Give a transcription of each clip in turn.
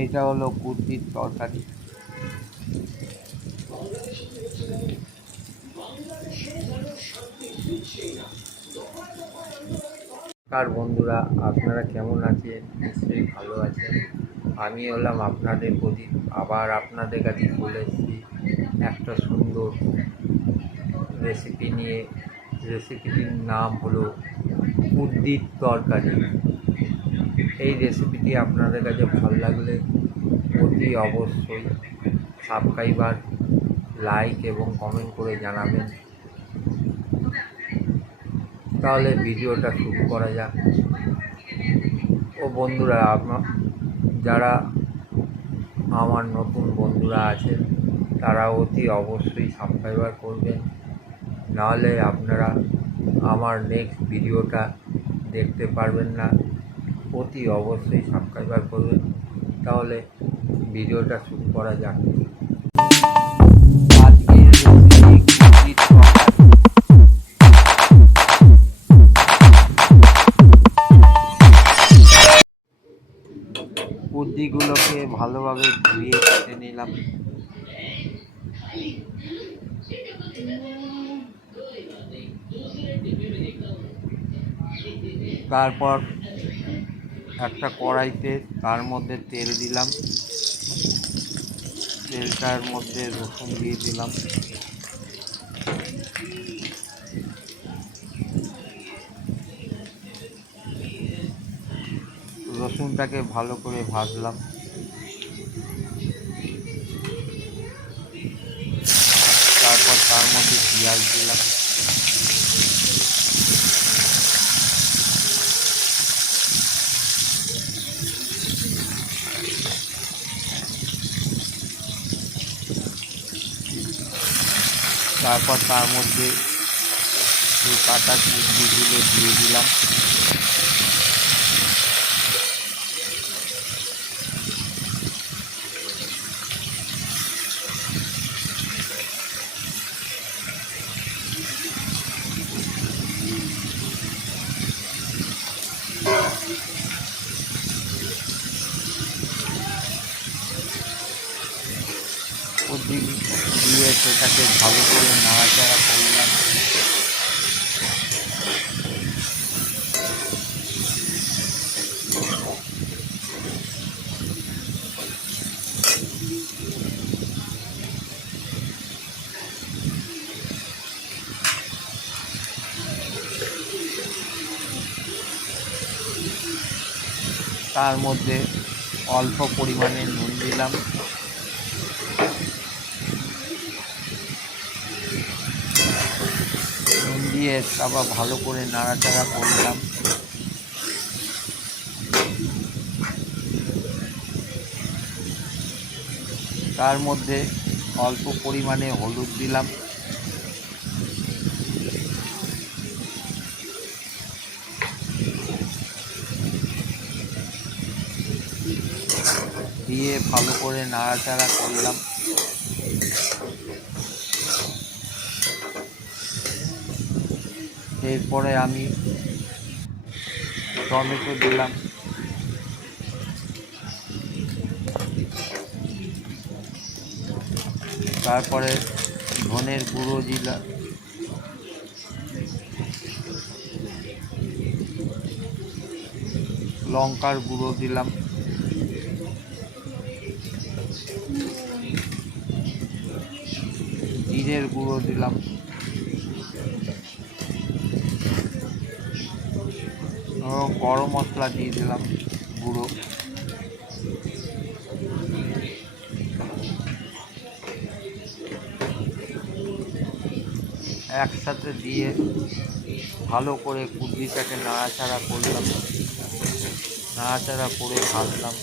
এইটা হলো কুর্তির তরকারি। নমস্কার বন্ধুরা, আপনারা কেমন আছেন? নিশ্চয়ই ভালো আছেন। আমি হলাম আপনাদের প্রদীপ, আবার আপনাদের কাছে চলে এসেছি একটা সুন্দর রেসিপি নিয়ে। রেসিপিটির নাম হলো কুর্তির তরকারি। এই রেসিপিটি আপনাদের কাছে ভালো লাগলে অতি অবশ্যই সাবস্ক্রাইবার, লাইক এবং কমেন্ট করে জানাবেন। তাহলে ভিডিওটা শুরু করা যাক। ও বন্ধুরা, যারা আমার নতুন বন্ধুরা আছেন তারা অতি অবশ্যই সাবস্ক্রাইবার করবেন, নাহলে আপনারা আমার নেক্সট ভিডিওটা দেখতে পারবেন না। অতি অবশ্যই সাবস্ক্রাইবার করবেন। তাহলে ভিডিওটা শুরু করা যাক। আজকের রেসিপি কুর্তিগুলোকে ভালোভাবে ধুয়ে কেটে নিলাম। তারপর একটা কড়াইতে তার মধ্যে তেল দিলাম। তেলটার মধ্যে রসুন দিয়ে দিলাম। রসুনটাকে ভালো করে ভাজলাম। তারপর তার মধ্যে পেঁয়াজ দিলাম। তারপর তার মধ্যে এই কাটা কুর্তিগুলো দিয়ে দিলাম। কুর্তি দিয়ে সেটাকে ভালো করে নাড়াচাড়া করলাম। তার মধ্যে অল্প পরিমাণে নুন দিলাম। নুন দিয়ে আবার ভালো করে নাড়াচাড়া করলাম। তার মধ্যে অল্প পরিমাণে হলুদ দিলাম। দিয়ে ভালো করে নাড়াচাড়া করলাম। এরপরে আমি টমেটো দিলাম। তারপরে ধনের গুঁড়ো দিলাম। লঙ্কার গুঁড়ো দিলাম। জিরের গুঁড়ো দিলাম। গরম মশলা দিয়ে দিলাম গুঁড়ো। একসাথে দিয়ে ভালো করে কুর্তিটাকে নাড়াচাড়া করলাম। নাড়াচাড়া করে ভাজলাম।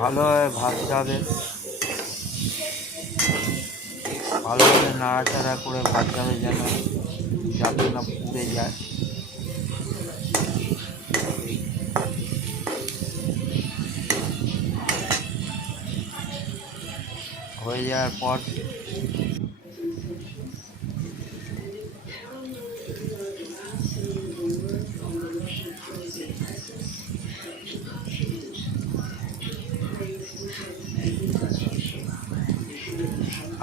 ভালোভাবে ভাজতে হবে। ভালোভাবে নাড়াচাড়া করে ভাজতে হবে যেন যাতে না পুড়ে যায়। হয়ে যাওয়ার পর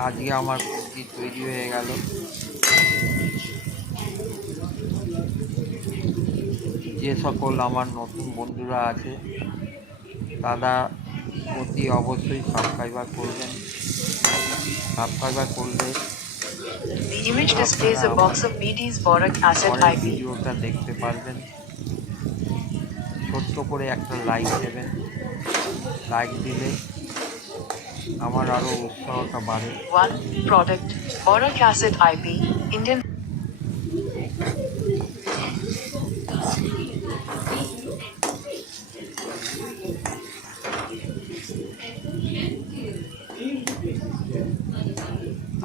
আজকে আমার কুর্তি তৈরি হয়ে গেল। যে সকল আমার নতুন বন্ধুরা আছে তারা অতি অবশ্যই সাবস্ক্রাইবার করবেন। সাবস্ক্রাইবার করলে The image displays a box of BT's boric acid পরের IP. ভিডিওটা দেখতে পারবেন। ছোট্ট করে একটা লাইক দেবেন। লাইক দিলে আমার আরও উৎসাহটা বাড়ে। 1. Product boric acid IP Indian.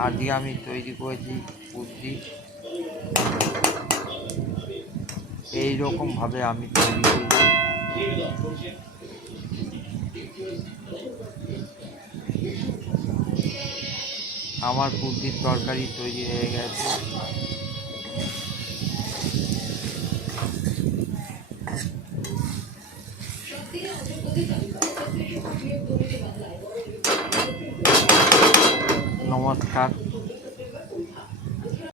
আজকে আমি তৈরি করেছি কুর্তি। এইরকমভাবে আমি তৈরি করি। আমার কুর্তির তরকারি তৈরি হয়ে গেছে। নমস্কার।